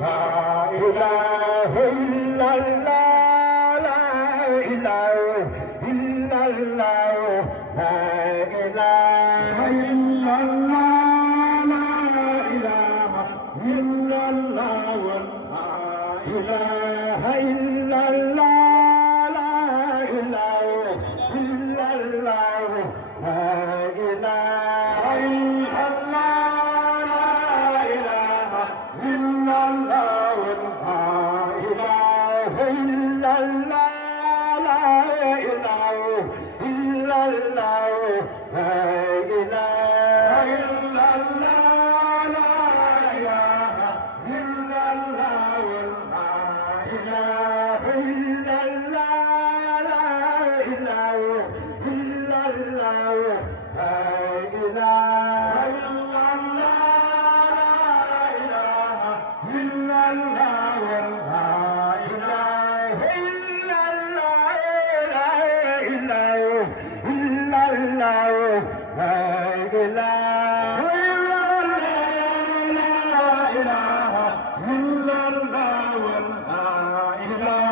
ilaha illallah, la ilaha illallah, la ilaha illallah, la ilaha illallah, la ilaha illallah, la ilaha illallah, la ilaha la